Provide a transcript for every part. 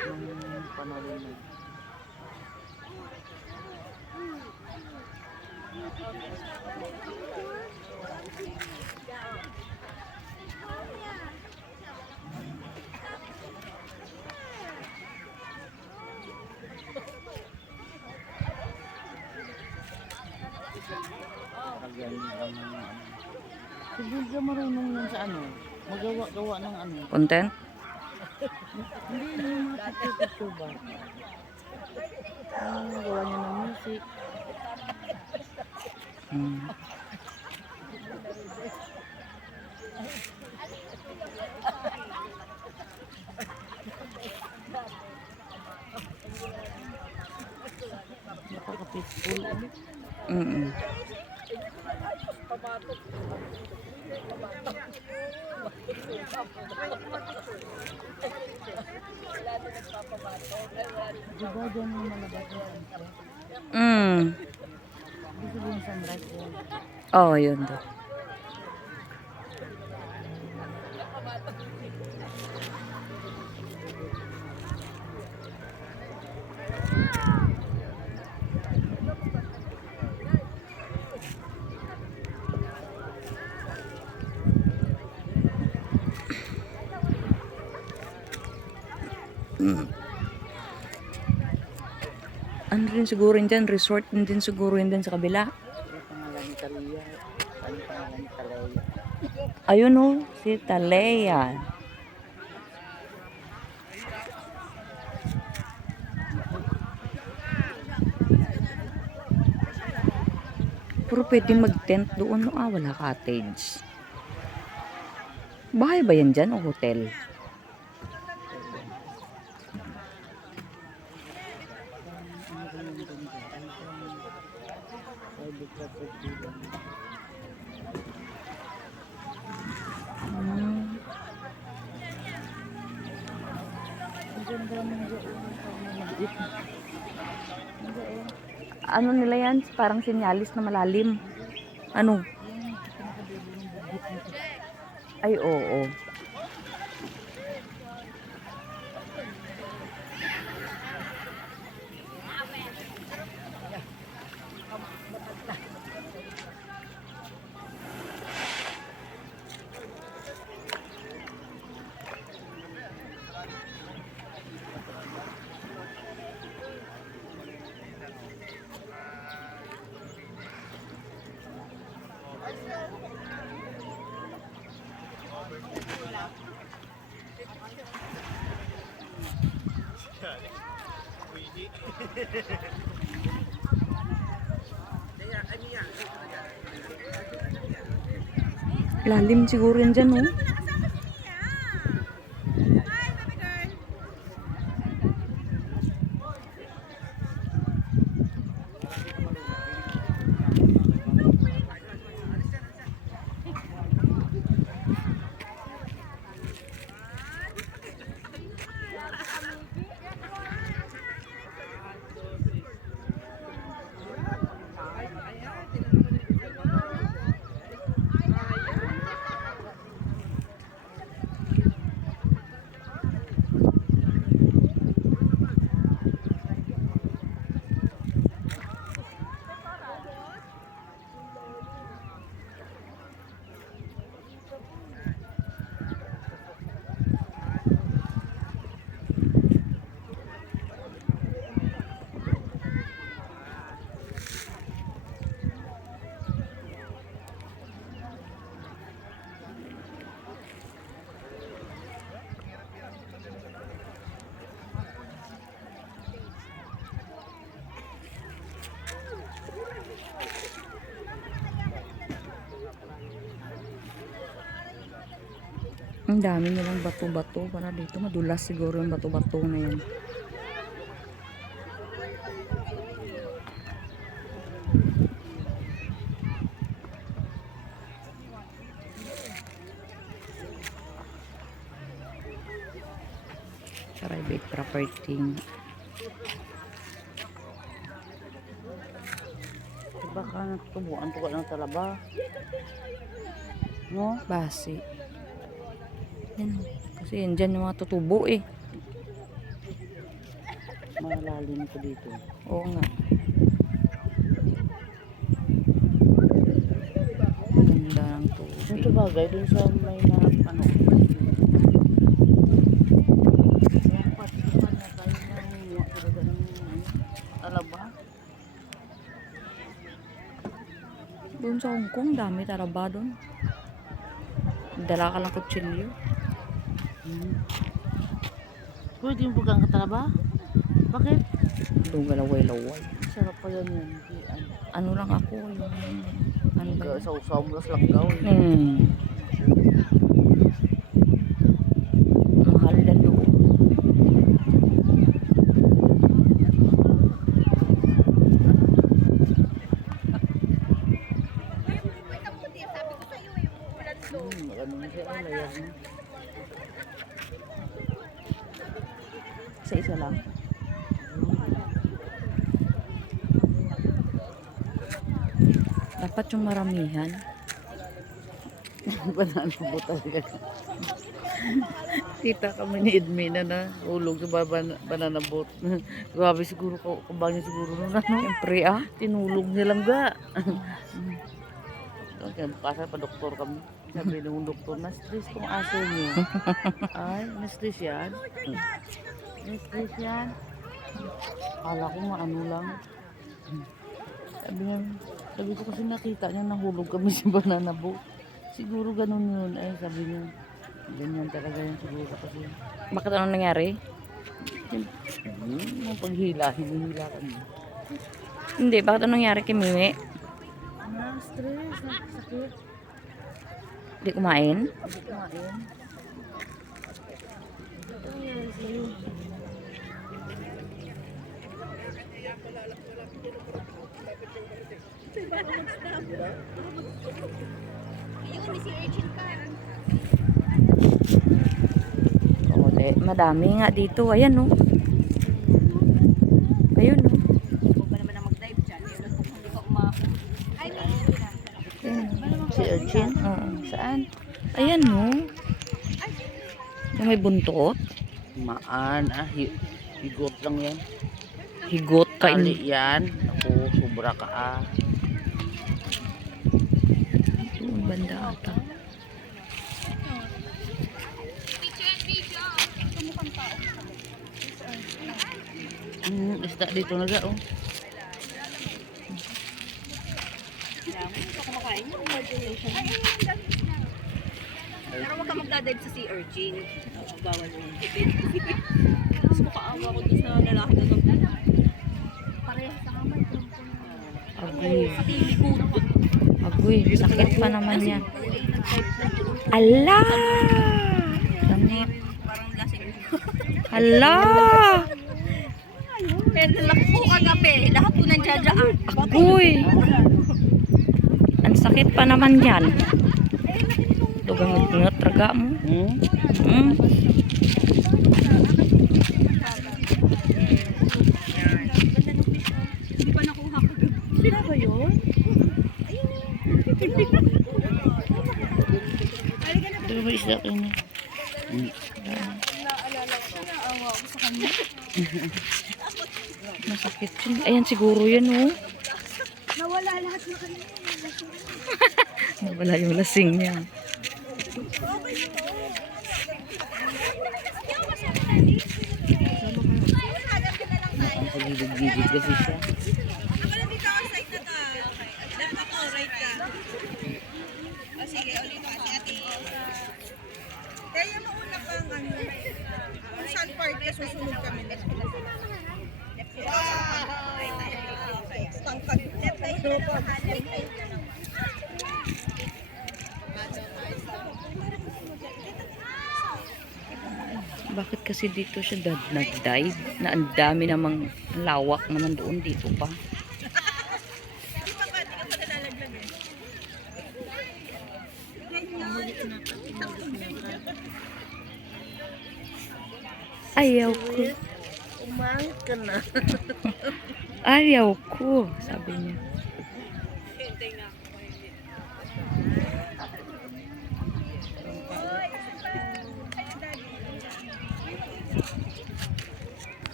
Nung panahon na. Galing lang ng ano. Siguro ka marunong yan sa ano. Magawa-gawa ng ano. Content? Hindi yung mga picture ba? Ang gawa niya ng music. Hmm. Napaka-peaceful. Mm. Diba dyan yung malabas na sunset? Mm. Gusto ko yung sunrise yun. Oh, yun daw. Mm. Ano rin siguro yun dyan? Resort din siguro yun din sa kabila. Yung pangalan ni Talia. Ano yung pangalan ni Talia? Ayun o, si Talea. Pero pwede mag-tent doon. No? Ah, wala cottage. Bahay ba yan dyan o hotel? Ano ba yung ganda? Ano ba yung private property lang? Hmm. Ang ganda ng doon. Maliit. Ang doon. Ano nila yan? Parang sinyalis na malalim. Ano? Yung pinakadulo ng bukit nito. Ay, oo. Lalim siguro yan dyan, oh. Ang dami nilang bato-bato. Para dito madulas siguro yung bato-bato na yan. Private property. Baka natubuan to ka ng talaba. No? Base. Yan. Kasi yan dyan yung mga tutubo eh. malalim ko dito. Oo nga. Ganda ng tubig. Yung sabagay, dun sa may narap ano. Yung patipan na tayo ng talaga ng alaba. Doon sa Hong Kong, dami taraba doon. Dala ka lang kutsilyo. Pwede yung bugang katalaba? Bakit? Doon galaway-laway. Sarap pa yan yun. Ano lang ako, yung... Ano ba yun? Sa usaw mo lang gawin. Mahal na doon. Ano na siya, layas na. Isa-isa lang. Dapat yung maramihan. Banana boat talaga. Kita kami ni Edmina na ulog sa banana boat. Grabe siguro, kabangin siguro nun ano. Siyempre Tinulog nilang ga. Okay, bukasan pa doktor kami. Sabi ng doktor, na-stress tong aso niyo. Ay, na-stress yan. Na-stress yan. Kala ko ano lang. Sabi ko kasi nakita niya nahulog kami sa banana boat. Siguro ganun yun. Ay, sabi niya, ganyan talaga yan siguro kasi. Bakit anong nangyari? Yung paghila, hinihila kami. Hindi, bakit anong nangyari kay Mimi? Na-stress, sakit. Hindi kumain? Hindi kumain. Ito nangyari sa'yo. Oo, madami nga dito. Ayan, no. Ayun, no. Si Urchin? Oo. Saan? Ayan, no. Yung may buntot. Maan, higot lang yan. Higot ka. Kali yan. Ako, sobra ka Doon banda ata. Isda dito na ga, oh. Pero wag ka magdadive sa sea urchin. Bawal yun. Mas makaawa ko dun sa lalaki na nag- Parehas sa kamay. Agoy. Sa TV ko. Agoy. Sakit pa naman yan. Ala! Ganit. Parang lasing. Ala! Pero nalaki po kagabi. Lahat po nandiyadyaan. Agoy! Ang sakit pa naman yan. Dugang-ngat raga mo. Hmm? Hindi pa nakuha ko. Sila ba yun? Ito ba isda kayo na? Masakit yun. Ayan siguro yun, oh. Nawala lahat na kanina. Nawala yung lasing niya. Ang pagigid-gigid kasi siya. Ako na dito ang side na ka. Left ako, right ka. O sige, ulit ako si ate. Kaya mauna pang ano. Kung saan part ka susunod kami. Tangkad. Left tayo. Bakit kasi dito siya nag-dive? Na ang dami namang lawak naman doon dito pa. Ayaw ko. Umangit ka na. Ayaw ko, sabi niya.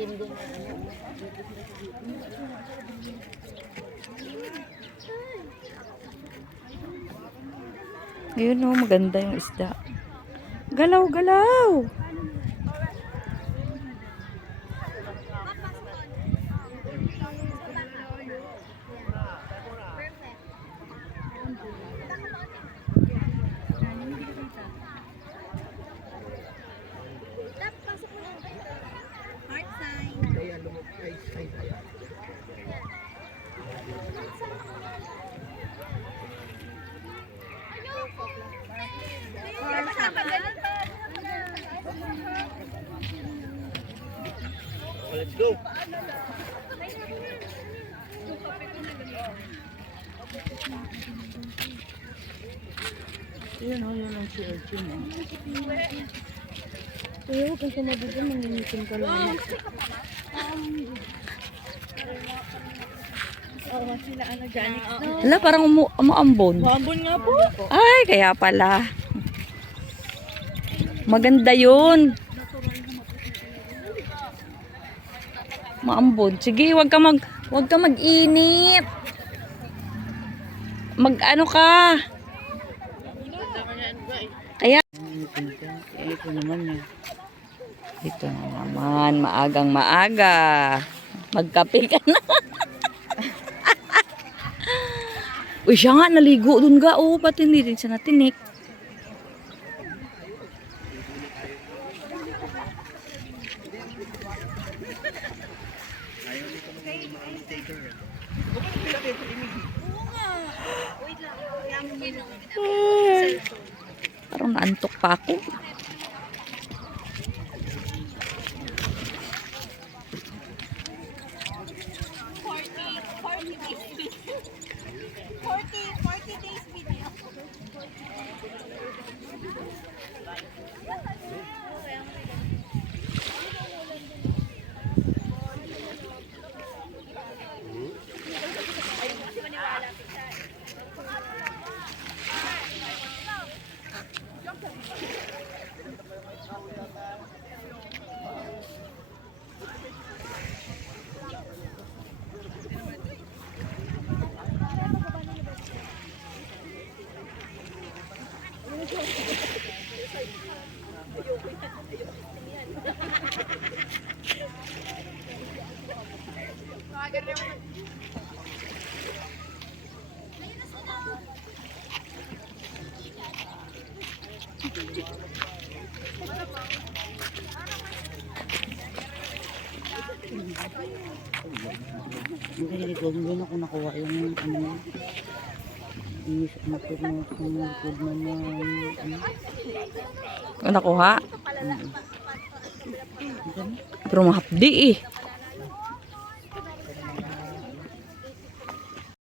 itim din na ano. Ayun oh, maganda yung isda. Galaw, galaw! Heart sign. Let's go. Yun oh, yun ang si Urchin eh. Ayaw, kung sumabigyan, mangingitin ka lang. Oo, sila ano dyan. Wala, parang umuambon. Maambon nga po. Ay, kaya pala. Maganda yun. Maambon. Sige, wag ka mag-init. Mag-ano ka. Kaya, Ito naman eh. ito na naman, maagang maaga. Magkape ka na. Uy, siya nga, naligo dun ga. Oo, pati hindi din siya natinik. Parang naantok pa ako. Forty days video. Hindi ko doon ako nakuha yung ano. Is matod mo sa likod naman. Ano? Nakuha? Pero mahapdi eh.